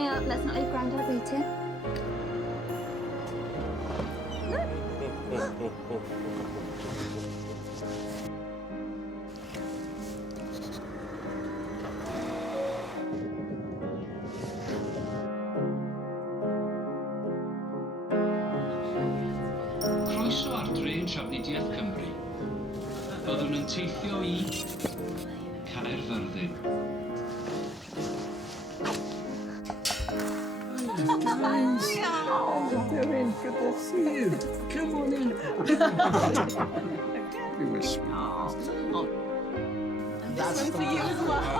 hurry up. Let's not leave Grandad waiting. Croeso ar drên trafnidiaeth Cymru. Byddwn yn teithio i Caerfyrddin. Deryn, good to see you. Come on in. You were sweet. That's one for you as well.